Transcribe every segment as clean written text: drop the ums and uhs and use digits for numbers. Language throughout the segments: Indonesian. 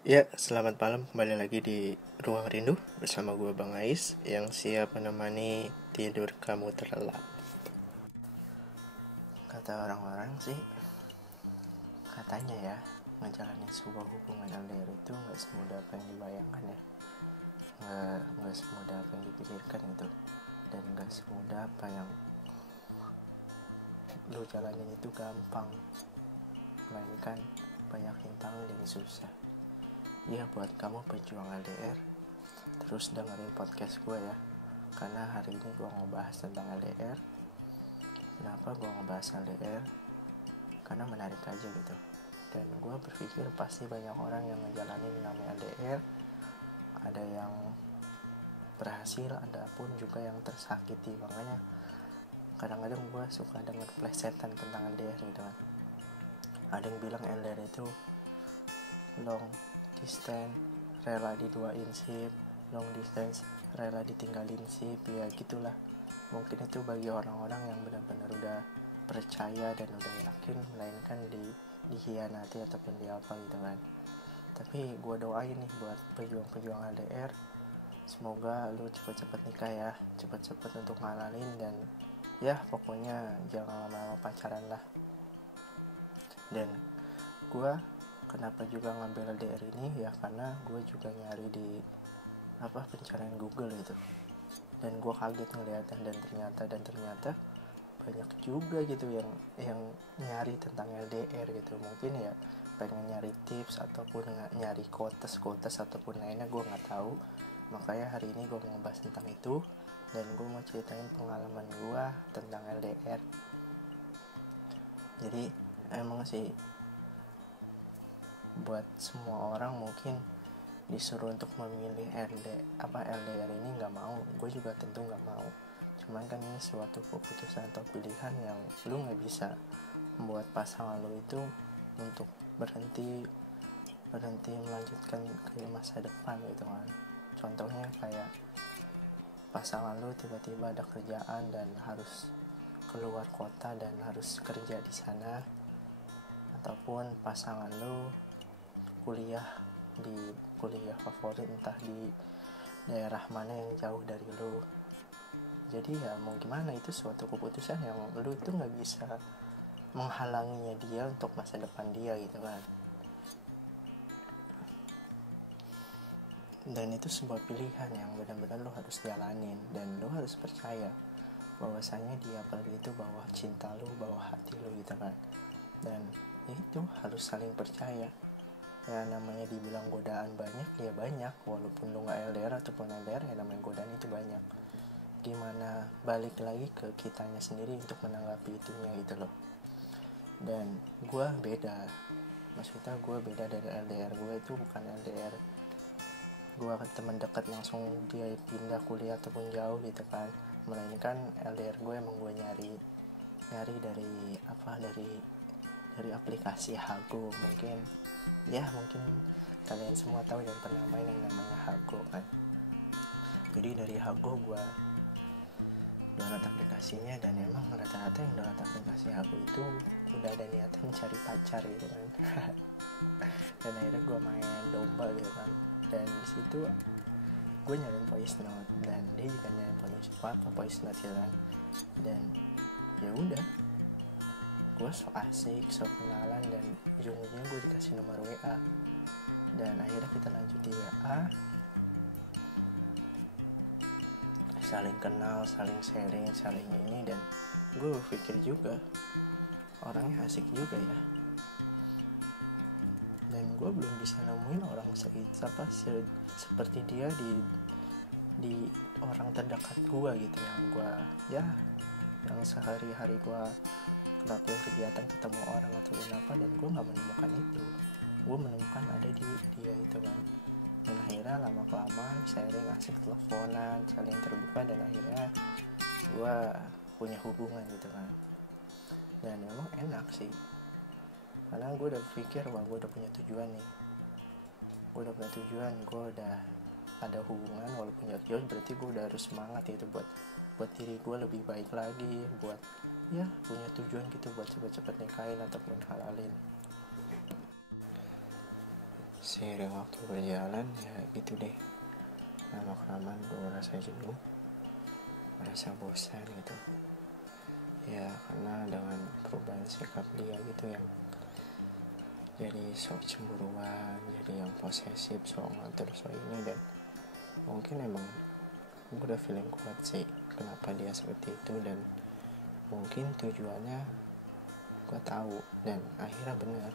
Ya, selamat malam, kembali lagi di Ruang Rindu bersama gue Bang Ais yang siap menemani tidur kamu terlelap. Kata orang-orang sih, katanya ya, ngejalanin sebuah hubungan LDR itu gak semudah apa yang dibayangkan ya. Gak semudah apa yang dipikirkan gitu. Dan gak semudah apa yang lu jalanin itu gampang. Melainkan banyak rintangan dan susah. Ya, buat kamu pejuang LDR, terus dengerin podcast gue ya. Karena hari ini gue mau bahas tentang LDR. Kenapa gue ngebahas LDR? Karena menarik aja gitu. Dan gue berpikir pasti banyak orang yang ngejalanin namanya LDR. Ada yang berhasil, ada pun juga yang tersakiti. Makanya kadang-kadang gue suka denger plesetan tentang LDR gitu kan. Ada yang bilang LDR itu long distance, rela diduain sip, long distance, rela ditinggalin sip, ya gitulah. Mungkin itu bagi orang-orang yang benar-benar udah percaya dan udah yakin, melainkan dikhianati ataupun di apa gitu kan. Tapi gue doain nih buat pejuang-pejuang LDR, semoga lu cepet-cepet nikah ya, cepet-cepet untuk ngalalin, dan ya pokoknya jangan lama-lama pacaran lah. Dan gue kenapa juga ngambil LDR ini ya, karena gue juga nyari di pencarian Google gitu, dan gue kaget ngeliatnya, dan ternyata banyak juga gitu yang nyari tentang LDR gitu. Mungkin ya pengen nyari tips ataupun nyari quotes ataupun lainnya, gue nggak tahu. Makanya hari ini gue mau ngebahas tentang itu, dan gue mau ceritain pengalaman gue tentang LDR. Jadi emang sih buat semua orang mungkin disuruh untuk memilih LDR ini nggak mau. Gue juga tentu nggak mau. Cuman kan ini suatu keputusan atau pilihan yang lu nggak bisa membuat pasangan lu itu untuk berhenti melanjutkan ke masa depan gitu kan. Contohnya kayak pasangan lu tiba-tiba ada kerjaan dan harus keluar kota dan harus kerja di sana, ataupun pasangan lu kuliah di kuliah favorit entah di daerah mana yang jauh dari lu. Jadi ya mau gimana, itu suatu keputusan yang lu itu nggak bisa menghalanginya dia untuk masa depan dia gitu kan. Dan itu sebuah pilihan yang benar-benar lo harus jalanin, dan lo harus percaya bahwasanya dia pergi itu bawa cinta lo, bawa hati lo gitu kan. Dan itu harus saling percaya. Ya namanya dibilang godaan banyak, ya banyak. Walaupun lo gak LDR ataupun LDR, ya namanya godaan itu banyak. Gimana balik lagi ke kitanya sendiri untuk menanggapi itunya gitu loh. Dan gue beda, maksudnya gue beda dari LDR. Gue itu bukan LDR gue teman dekat langsung dia pindah kuliah ataupun jauh gitu kan, melainkan LDR gue emang gue nyari dari aplikasi Hago. Mungkin kalian semua tahu dan pernah main yang namanya Hago kan. Jadi dari Hago gue download aplikasinya, dan emang rata-rata yang download aplikasi Hago itu udah ada niatan cari pacar gitu kan. Dan akhirnya gue main domba gitu kan, dan disitu gue nyariin voice note, dan dia juga nyariin voice note gitu kan. Dan ya udah, gue so asik, so kenalan, dan ujung-ujungnya gue dikasih nomor WA, dan akhirnya kita lanjut di WA, saling kenal, saling sharing, saling ini. Dan gue berpikir juga orangnya asik juga ya, dan gue belum bisa nemuin orang seperti dia di orang terdekat gue gitu, yang sehari-hari gue lakuin kegiatan ketemu orang atau apa, dan gue nggak menemukan itu. Gue menemukan ada di dia itu kan. Dan akhirnya lama kelamaan sharing, asik, teleponan, saling terbuka, dan akhirnya gue punya hubungan gitu kan. Dan memang enak sih, karena gue udah pikir bahwa gue udah punya tujuan nih. Gue udah ada hubungan walaupun jauh, berarti gue udah harus semangat gitu buat diri gue lebih baik lagi, buat ya punya tujuan gitu, buat cepet-cepet nikahin ataupun halalin. seiring waktu berjalan ya gitu deh, lama-kelamaan gue merasa jenuh, merasa bosan gitu ya, karena dengan perubahan sikap dia gitu yang jadi sok cemburuan, jadi yang posesif, sok ngatur sok ini, dan mungkin emang gue udah feeling kuat sih kenapa dia seperti itu, dan mungkin tujuannya gue tahu, dan akhirnya benar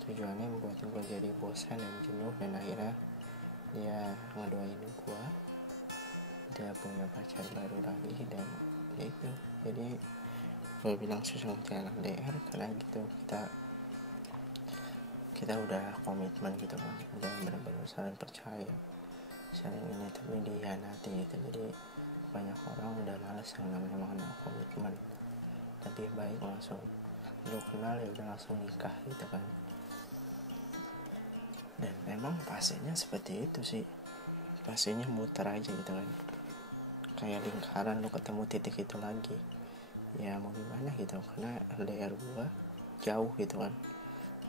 tujuannya membuat gue jadi bosan dan jenuh, dan akhirnya dia ngedoain gue dia punya pacar baru lagi. Dan ya itu, jadi gue bilang susah untuk LDR karena gitu, kita udah komitmen gitu kan, udah benar-benar saling percaya, saling ini, tapi dihianati gitu. Jadi banyak orang udah malas yang namanya mengenal komitmen, lebih baik langsung lu kenal ya udah langsung nikah gitu kan. Dan emang fasenya seperti itu sih, fasenya muter aja gitu kan, kayak lingkaran, lu ketemu titik itu lagi. Ya mau gimana gitu, karena LDR gua jauh gitu kan,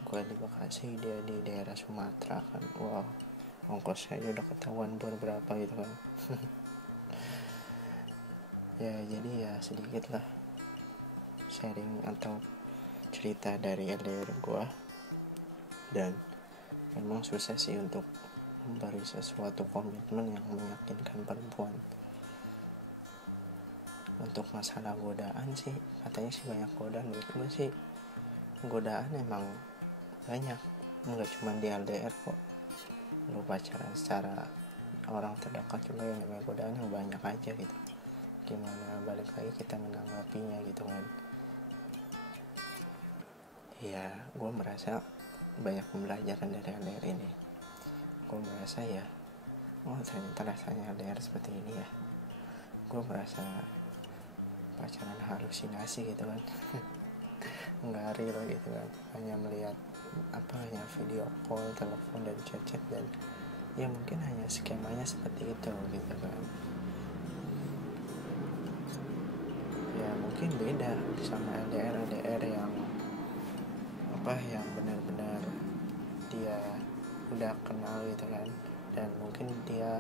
gua di Bekasi, dia di daerah Sumatera kan. Wow, ongkosnya aja udah ketahuan berapa gitu kan. Ya jadi ya sedikit lah sharing atau cerita dari LDR gua. Dan memang susah sih untuk memberi sesuatu komitmen yang meyakinkan perempuan. Untuk masalah godaan sih, katanya sih banyak godaan. Menurut gue sih godaan emang banyak, nggak cuma di LDR kok. Lu pacaran secara orang terdekat juga yang namanya godaan yang banyak aja gitu. Gimana balik lagi kita menanggapinya gitu kan. Ya gue merasa banyak pembelajaran dari LDR ini. Gue merasa ya, oh ternyata rasanya LDR seperti ini ya. Gue merasa pacaran halusinasi gitu kan. Nggak real gitu kan, hanya melihat hanya video call, telepon, dan chat, dan ya mungkin hanya skemanya seperti itu gitu kan. Ya mungkin beda sama LDR yang yang benar-benar dia udah kenal gitu kan, dan mungkin dia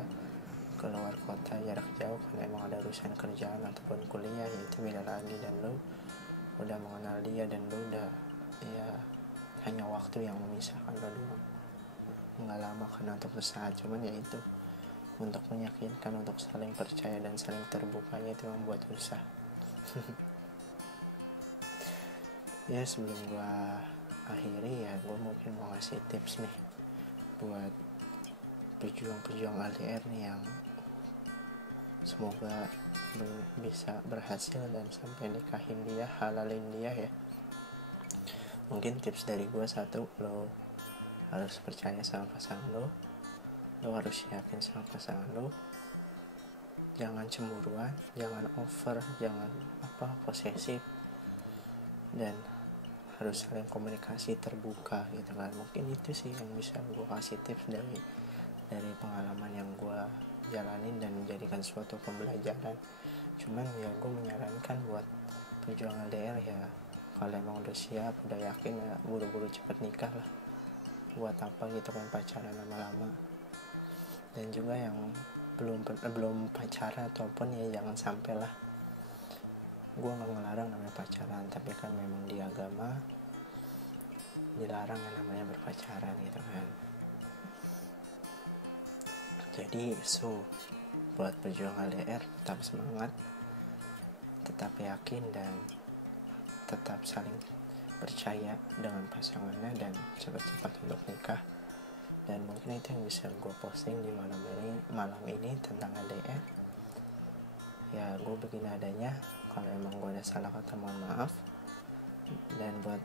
keluar kota jarak jauh karena emang ada urusan kerjaan ataupun kuliah, ya itu beda lagi. Dan lu udah mengenal dia, dan lu udah ya hanya waktu yang memisahkan lo doang, nggak lama karena untuk sesaat, cuman ya itu untuk meyakinkan, untuk saling percaya dan saling terbukanya itu membuat susah. Ya sebelum gua akhiri ya, gua mungkin mau ngasih tips nih buat pejuang LDR nih, yang semoga bisa berhasil dan sampai nikahin dia, halalin dia ya. Mungkin tips dari gue, satu, lo harus percaya sama pasangan lo harus yakin sama pasangan lo, jangan cemburuan, jangan over, jangan posesif, dan harus saling komunikasi terbuka gitu kan. Mungkin itu sih yang bisa gue kasih tips dari pengalaman yang gue jalanin dan menjadikan suatu pembelajaran. Cuman ya gue menyarankan buat pejuang LDR ya, kalau emang udah siap, udah yakin ya buru-buru cepet nikah lah. Buat apa gitu kan pacaran lama-lama. Dan juga yang belum pacaran ataupun ya jangan sampai lah. Gue gak ngelarang namanya pacaran, tapi kan memang di agama dilarang yang namanya berpacaran gitu kan. Jadi buat pejuang LDR tetap semangat, tetap yakin, dan tetap saling percaya dengan pasangannya, dan cepat-cepat untuk nikah. Dan mungkin itu yang bisa gue posting di malam ini tentang LDR. Ya gue begini adanya, kalau emang gue ada salah kata mohon maaf. Dan buat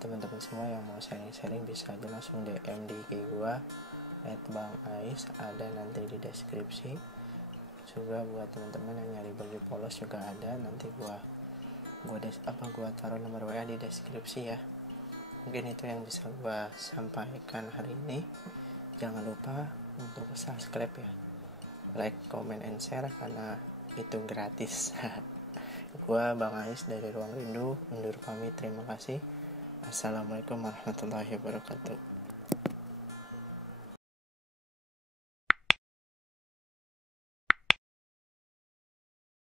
teman-teman semua yang mau sharing-sharing bisa aja langsung DM di IG gue @bangais, ada nanti di deskripsi. Juga buat teman-teman yang nyari baju polos juga ada, nanti gua taruh nomor WA di deskripsi ya. Mungkin itu yang bisa gua sampaikan hari ini. Jangan lupa untuk subscribe ya, like, comment, and share karena itu gratis. Gua Bang Ais dari Ruang Rindu undur pamit, terima kasih. Assalamualaikum warahmatullahi wabarakatuh.